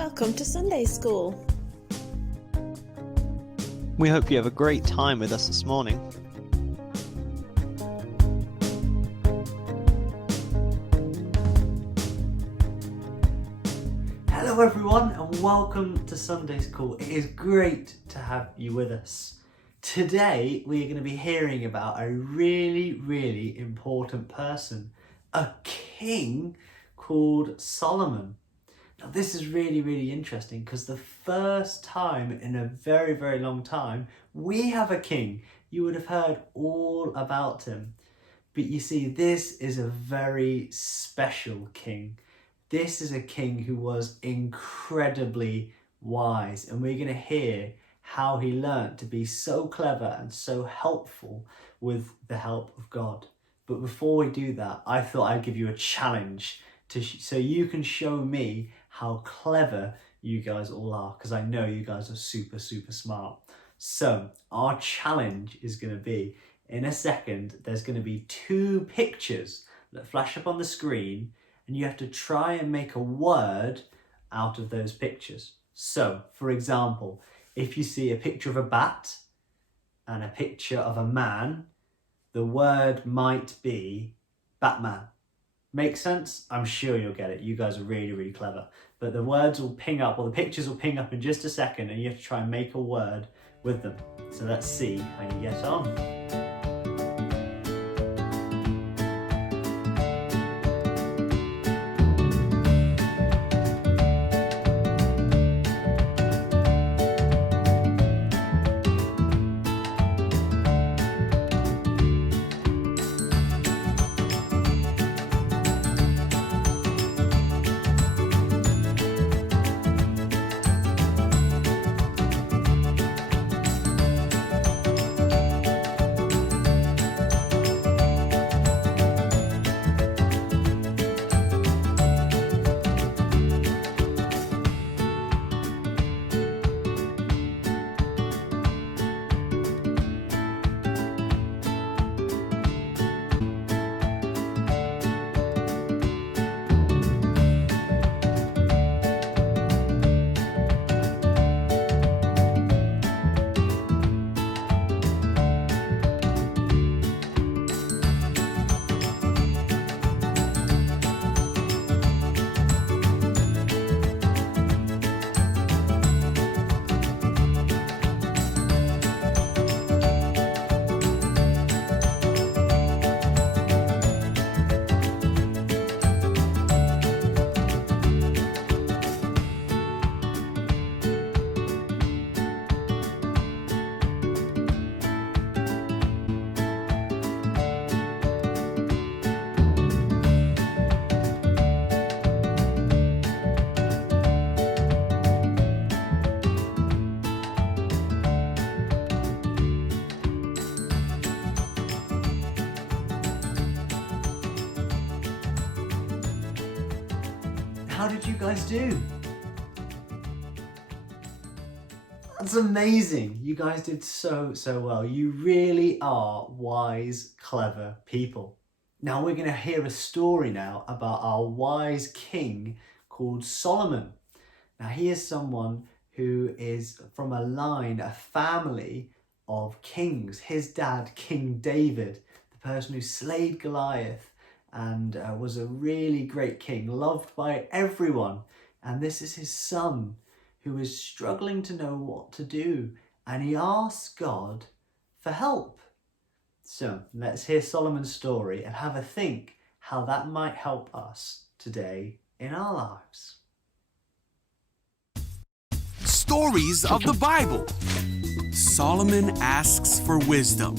Welcome to Sunday School. We hope you have a great time with us this morning. Hello everyone and welcome to Sunday School. It is great to have you with us. Today we are going to be hearing about a really important person, a king called Solomon. Now this is really interesting because the first time in a very long time we have a king. You would have heard all about him. But you see, this is a very special king. This is a king who was incredibly wise, and we're going to hear how he learned to be so clever and so helpful with the help of God. But before we do that, I thought I'd give you a challenge so you can show me how clever you guys all are, because I know you guys are super smart. So our challenge is going to be, in a second, there's going to be two pictures that flash up on the screen, and you have to try and make a word out of those pictures. So, for example, if you see a picture of a bat and a picture of a man, the word might be Batman. Make sense? I'm sure you'll get it. You guys are really clever. But the words will ping up, or the pictures will ping up in just a second, and you have to try and make a word with them. So let's see how you get on. How did you guys do? That's amazing. You guys did so well. You really are wise, clever people. Now we're going to hear a story now about our wise king called Solomon. Now he is someone who is from a family of kings. His dad, King David, the person who slayed Goliath, and was a really great king, loved by everyone. And this is his son, who is struggling to know what to do, and he asks God for help. So let's hear Solomon's story and have a think how that might help us today in our lives. Stories of the Bible. Solomon asks for wisdom.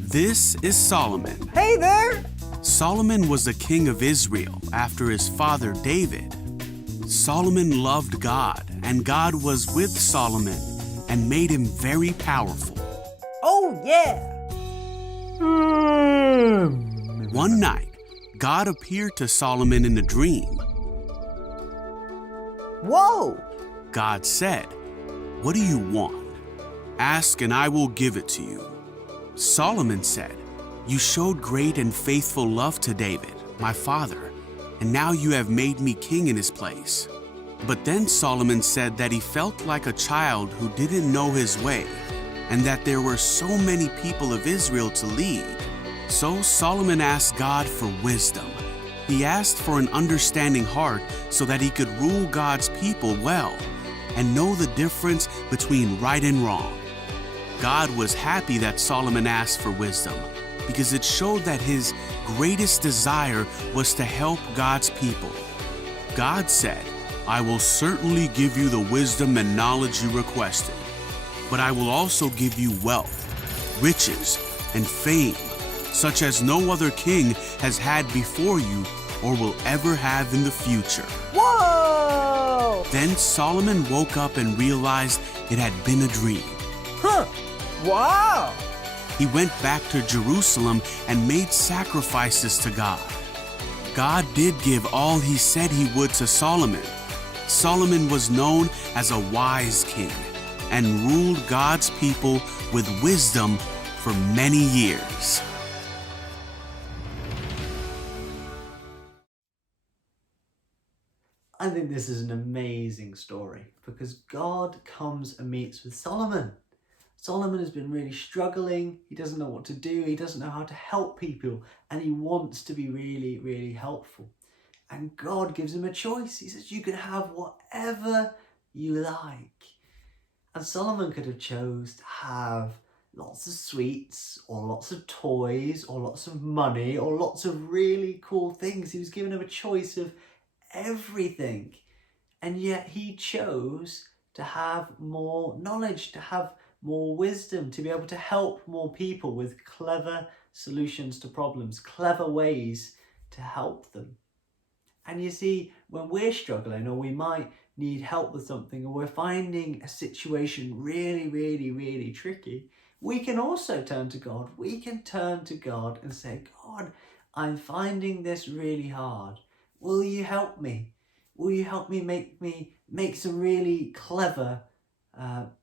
This is Solomon. Hey there! Solomon was the king of Israel after his father David. Solomon loved God, and God was with Solomon and made him very powerful. Oh yeah! One night, God appeared to Solomon in a dream. Whoa! God said, "What do you want? Ask and I will give it to you." Solomon said, "You showed great and faithful love to David, my father, and now you have made me king in his place. But then Solomon said that he felt like a child who didn't know his way, and that there were so many people of Israel to lead. So Solomon asked God for wisdom. He asked for an understanding heart so that he could rule God's people well and know the difference between right and wrong. God was happy that Solomon asked for wisdom because it showed that his greatest desire was to help God's people. God said, "I will certainly give you the wisdom and knowledge you requested, but I will also give you wealth, riches, and fame, such as no other king has had before you or will ever have in the future." Whoa! Then Solomon woke up and realized it had been a dream. Huh! Wow! He went back to Jerusalem and made sacrifices to God. God did give all he said he would to Solomon. Solomon was known as a wise king and ruled God's people with wisdom for many years. I think this is an amazing story because God comes and meets with Solomon. Solomon has been really struggling. He doesn't know what to do. He doesn't know how to help people, and he wants to be really, really helpful. And God gives him a choice. He says, you can have whatever you like. And Solomon could have chose to have lots of sweets or lots of toys or lots of money or lots of really cool things. He was given him a choice of everything. And yet he chose to have more knowledge, to have more wisdom, to be able to help more people with clever solutions to problems, clever ways to help them. And you see, when we're struggling or we might need help with something or we're finding a situation really, really, really tricky, we can also turn to God. We can turn to God and say, God, I'm finding this really hard. Will you help me? Will you help me make some really clever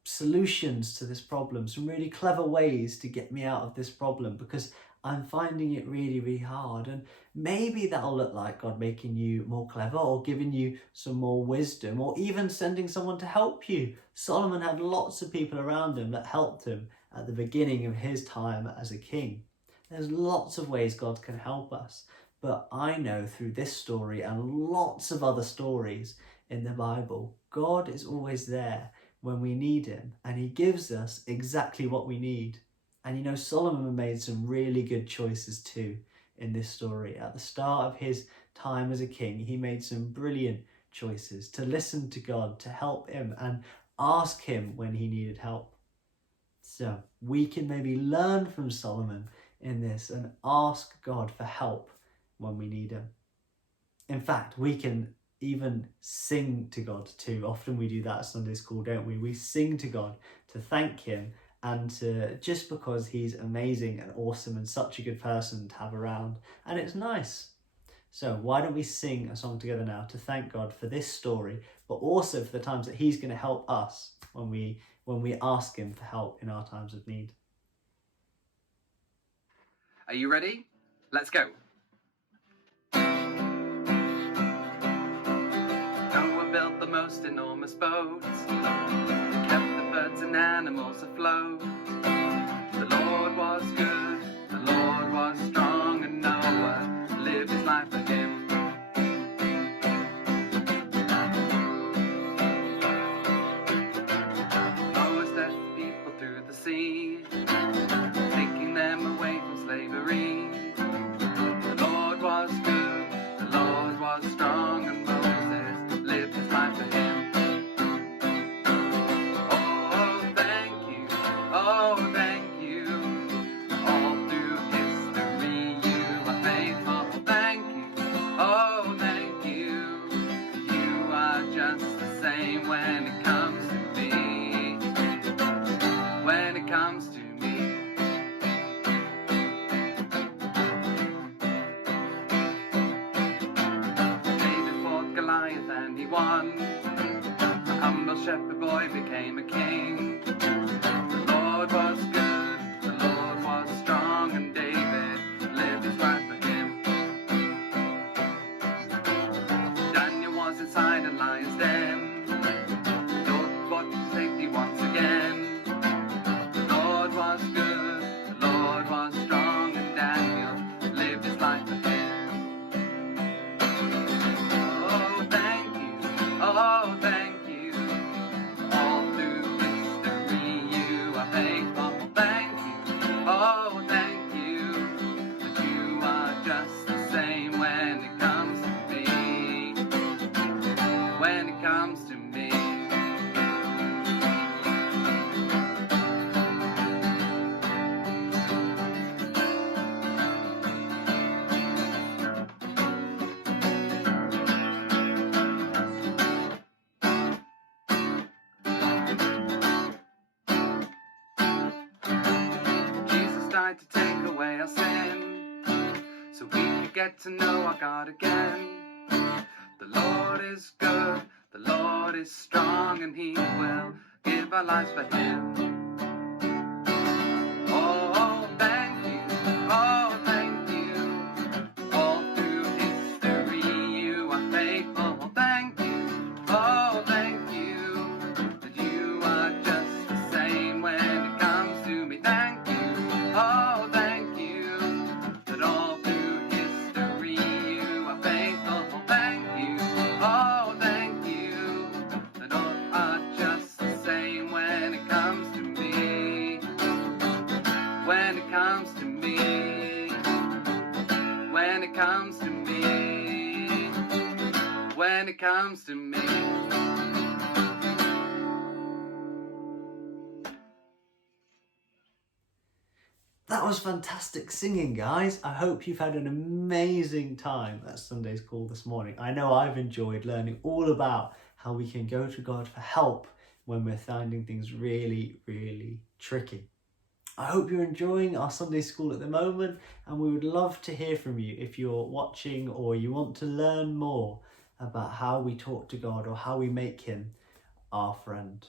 solutions to this problem, some really clever ways to get me out of this problem because I'm finding it really, really hard. And maybe that'll look like God making you more clever or giving you some more wisdom or even sending someone to help you. Solomon had lots of people around him that helped him at the beginning of his time as a king. There's lots of ways God can help us, but I know through this story and lots of other stories in the Bible, God is always there when we need him, and he gives us exactly what we need. And you know, Solomon made some really good choices too in this story. At the start of his time as a king, he made some brilliant choices to listen to God, to help him and ask him when he needed help. So we can maybe learn from Solomon in this and ask God for help when we need him. In fact, we can even sing to God too. Often we do that at Sunday school, don't we? We sing to God to thank him and to just because he's amazing and awesome and such a good person to have around. And it's nice. So why don't we sing a song together now to thank God for this story, but also for the times that he's going to help us when we ask him for help in our times of need. Are you ready? Let's go. Noah built the most enormous boats, kept the birds and animals afloat. The Lord was good, the Lord was strong, and Noah lived his life for him. Noah set people through the sea, taking them away from slavery. The Lord was good, the Lord was strong, and Moses lived his life for him. Oh, thank you, oh, thank you. All through history you are faithful. Thank you, oh, thank you. You are just the same when it comes to me. When it comes to me. David fought Goliath and he won. A humble shepherd boy became a king. The Lord was good, the Lord was strong, and David lived his life for him. Daniel was inside a lion's den. get to know our God again. The Lord is good, the Lord is strong, and He will give our lives for Him. Oh, thank you, oh, thank you. All through history you are faithful. Thank you, oh, thank you. That you are just the same when it comes to me. Thank you, oh, thank you. That all through history you are faithful. Thank you, oh, thank you. That all are just the same when it comes to me. When it comes to me. When it comes to me. When it comes to me. That was fantastic singing, guys. I hope you've had an amazing time at Sunday School this morning. I know I've enjoyed learning all about how we can go to God for help when we're finding things really, really tricky. I hope you're enjoying our Sunday School at the moment, and we would love to hear from you if you're watching or you want to learn more about how we talk to God or how we make Him our friend.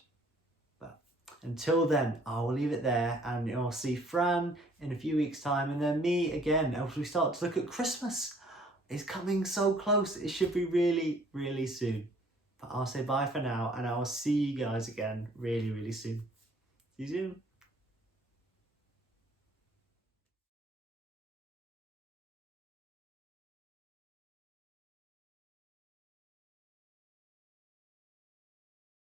But until then, I will leave it there, and you'll see Fran in a few weeks' time, and then me again as we start to look at Christmas. It's coming so close. It should be really, really soon. But I'll say bye for now, and I will see you guys again really, really soon. See you soon.